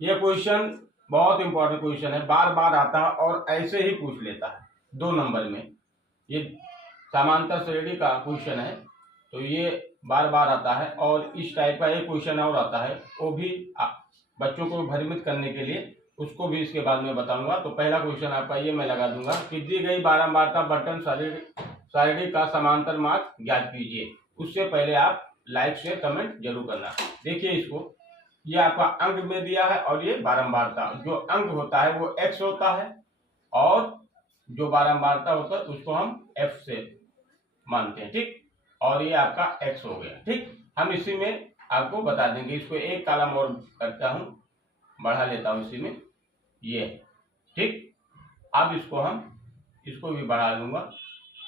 ये क्वेश्चन बहुत important question है, बार बार आता है और ऐसे ही पूछ लेता है 2 नंबर में। ये समांतर श्रेणी का क्वेश्चन है, तो ये बार बार आता है। और इस टाइप का एक क्वेश्चन और आता है, वो भी बच्चों को भ्रमित करने के लिए, उसको भी इसके बाद में बताऊंगा। तो पहला क्वेश्चन आपका ये मैं लगा दूंगा कि दी गई बारंबारता बटन श्रेणी का समांतर मार्ग ज्ञात कीजिए। उससे पहले आप लाइक शेयर कमेंट जरूर करना। देखिए इसको, ये आपका अंक में दिया है और ये बारंबारता, जो अंक होता है वो x होता है और जो बारंबारता होता है उसको हम f से मानते हैं, ठीक। और ये आपका x हो गया, ठीक। हम इसी में आपको बता देंगे। इसको एक कॉलम और करता हूं, बढ़ा लेता हूं इसी में, ये ठीक। अब इसको भी बढ़ा लूंगा,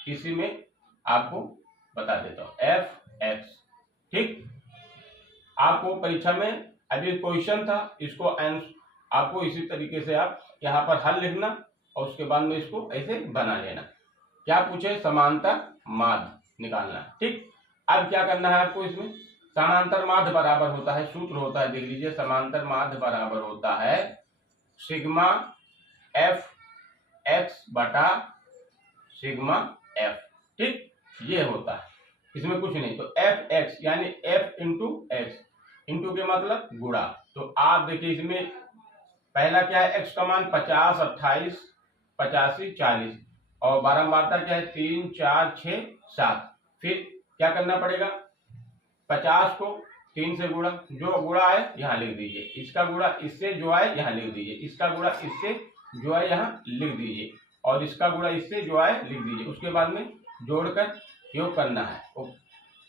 इसी में आपको बता देता हूं f(x), ठीक। आपको परीक्षा में अभी क्वेश्चन था, इसको आपको इसी तरीके से आप यहाँ पर हल लिखना और उसके बाद में इसको ऐसे बना लेना। क्या पूछे? समांतर माध्य निकालना, ठीक। अब क्या करना है आपको, इसमें समांतर माध्य बराबर होता है, सूत्र होता है, देख लीजिए, समांतर माध्य बराबर होता है सिग्मा एफ एक्स बटा सिग्मा एफ, ठीक। ये होता है, इसमें कुछ नहीं। तो एफ एक्स यानी एफ इंटू एक्स, इंटू के मतलब गुणा। तो आप देखिए इसमें पहला क्या है, एक्स का मान 50, 28, 85, 40 और बारंबारता क्या है 3, 4, 6, 7। फिर क्या करना पड़ेगा, 50 को 3 से गुणा, जो गुणा है यहाँ लिख दीजिए, इसका गुणा इससे जो है यहाँ लिख दीजिए, इसका गुणा इससे जो है यहाँ लिख दीजिए और इसका गुणा इससे जो है लिख दीजिए। उसके बाद में जोड़कर योग करना है,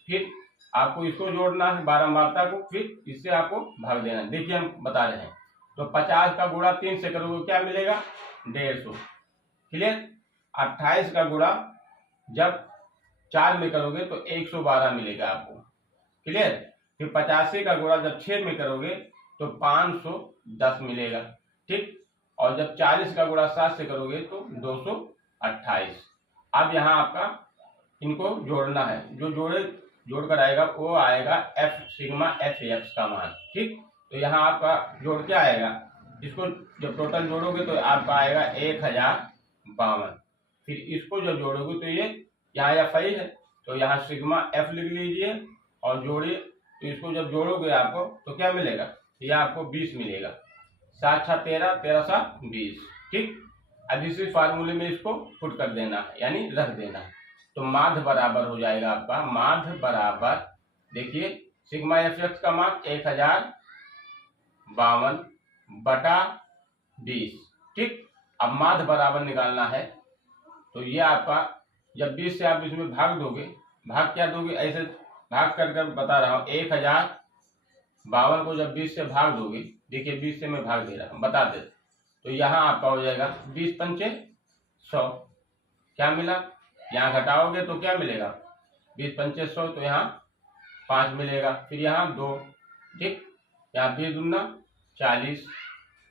फिर आपको इसको जोड़ना है बारंबारता को, फिर इससे आपको भाग देना है। देखिए हम बता रहे हैं, तो 50 का गुणा 3 से करोगे क्या मिलेगा, 150, क्लियर। 28 का गुणा जब 4 में करोगे तो 112 मिलेगा आपको, क्लियर। फिर 85 का गुणा जब 6 में करोगे तो 510 मिलेगा, ठीक। और जब 40 का गुणा 7 से करोगे तो 228। अब यहाँ आपका इनको जोड़ना है, जो जोड़कर आएगा वो आएगा एफ सिग्मा एफ एक्स का मान, ठीक। तो यहाँ आपका जोड़ क्या आएगा, इसको जब टोटल जोड़ोगे तो आपका आएगा 1052। फिर इसको जब जोड़ोगे तो ये यहाँ एफ आई है, तो यहाँ सिग्मा एफ लिख लीजिए और जोड़िए। तो इसको जब जोड़ोगे आपको तो क्या मिलेगा, यह आपको 20 मिलेगा, 7 6 13, 13 7 20, ठीक। अब इसी फार्मूले में इसको पुट कर देना है, यानी रख देना है। तो माध्य बराबर हो जाएगा आपका, माध्य बराबर देखिए सिग्मा एफ एक्स का मान 1052 बटा 20, ठीक। अब माध्य बराबर निकालना है, तो ये आपका जब 20 से आप इसमें भाग दोगे, भाग क्या दोगे, ऐसे भाग कर बता रहा हूँ, 1052 को जब 20 से भाग दोगे, देखिए 20 से मैं भाग दे रहा हूँ, बता दे। तो यहाँ आपका हो जाएगा 20 पंचे 100, क्या मिला, यहाँ घटाओगे तो क्या मिलेगा, 20 पंचे 100, तो यहाँ 5 मिलेगा, फिर यहाँ 2, ठीक। यहाँ 20 दूना 40,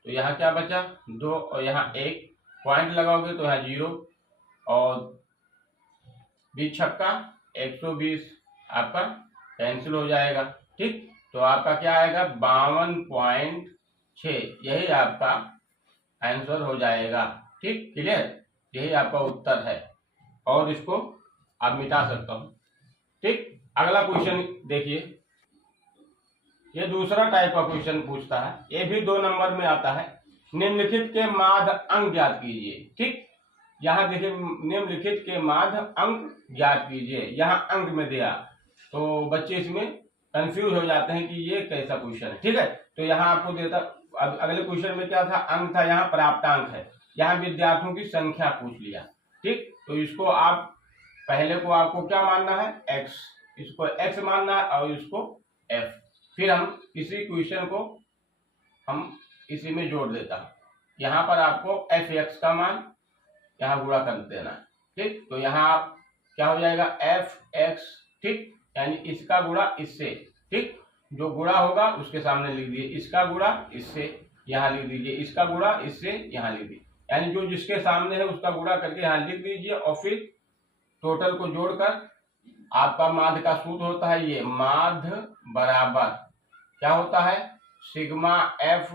तो यहाँ क्या बचा 2 और यहाँ 1 पॉइंट लगाओगे तो यहाँ 0 और 20 छक्का 120 आपका कैंसिल हो जाएगा, ठीक। तो आपका क्या आएगा 52.6, यही आपका आंसर हो जाएगा, ठीक, क्लियर। यही आपका उत्तर है और इसको आप मिटा सकता हूं, ठीक। अगला क्वेश्चन देखिए, ये दूसरा टाइप का क्वेश्चन पूछता है, ये भी 2 नंबर में आता है। निम्नलिखित के माध्य अंक ज्ञात कीजिए, ठीक। यहाँ देखिए निम्नलिखित के माध्य अंक ज्ञात कीजिए, यहाँ अंक में दिया तो बच्चे इसमें कंफ्यूज हो जाते हैं कि ये कैसा क्वेश्चन है, ठीक है। तो यहाँ आपको देता, अगले क्वेश्चन में क्या था, अंक था, यहाँ प्राप्तांक है, यहाँ विद्यार्थियों की संख्या पूछ लिया, ठीक। तो इसको आप पहले को आपको क्या मानना है, x, इसको x मानना है और इसको f। फिर हम इसी क्वेश्चन को हम इसी में जोड़ देता, यहाँ पर आपको एफ एक्स का मान यहाँ गुणा कर देना, ठीक। तो यहाँ क्या हो जाएगा एफ एक्स, ठीक, यानी इसका गुणा इससे, ठीक। जो गुणा होगा उसके सामने लिख दीजिए, इसका गुणा इससे यहाँ लिख दीजिए, इसका गुणा इससे यहाँ लिख दीजिए, यानी जो जिसके सामने है उसका गुणा करके यहाँ लिख दीजिए और फिर टोटल को जोड़कर आपका माध्य का सूत्र होता है, ये माध्य बराबर क्या होता है, sigma F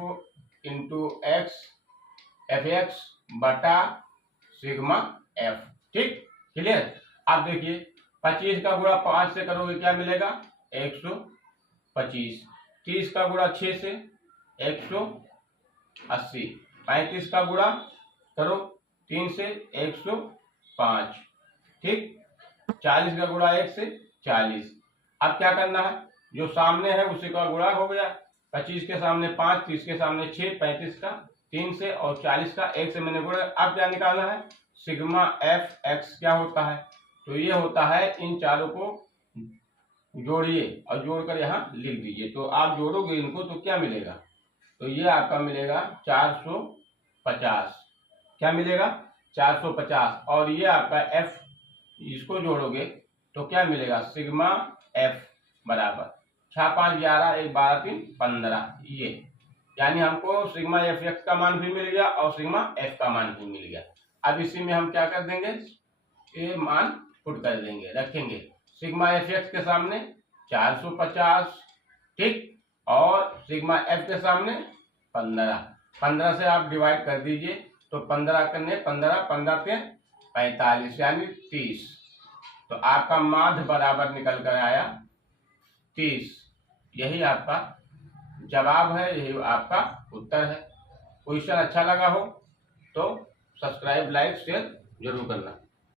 into x F x बटा सिग्मा एफ। ठीक, क्लियर। आप देखिए 25 का गुणा 5 से करोगे क्या मिलेगा 125, 30 का गुणा 6 से 180, 35 का गुणा करो 3 से 105, ठीक, 40 का गुणा 1 से 40। अब क्या करना है, जो सामने है उसी का गुणा हो गया, 25 के सामने 5, 30 के सामने 6, 35 का 3 से और 40 का 1 से मैंने गुणा। अब क्या निकालना है, सिग्मा एफ एक्स क्या होता है, तो ये होता है, इन चारों को जोड़िए और जोड़कर यहाँ लिख दीजिए। तो आप जोड़ोगे इनको तो क्या मिलेगा, तो ये आपका मिलेगा 450। क्या मिलेगा 450। और ये आपका एफ, इसको जोड़ोगे तो क्या मिलेगा, सिग्मा एफ बराबर 6 5 11 1 12 3 15। ये यानी हमको सिग्मा एफ एक्स का मान भी मिल गया और सिग्मा एफ का मान भी मिल गया। अब इसी में हम क्या कर देंगे, ये मान पुट कर देंगे, रखेंगे सिग्मा एफ एक्स के सामने 450, ठीक, और सिग्मा एफ के सामने 15। 15 से आप डिवाइड कर दीजिए तो 15 करने 15 15 पे 45 यानी 30। तो आपका माध्य बराबर निकल कर आया 30। यही आपका जवाब है, यही आपका उत्तर है। क्वेश्चन अच्छा लगा हो तो सब्सक्राइब लाइक शेयर जरूर करना।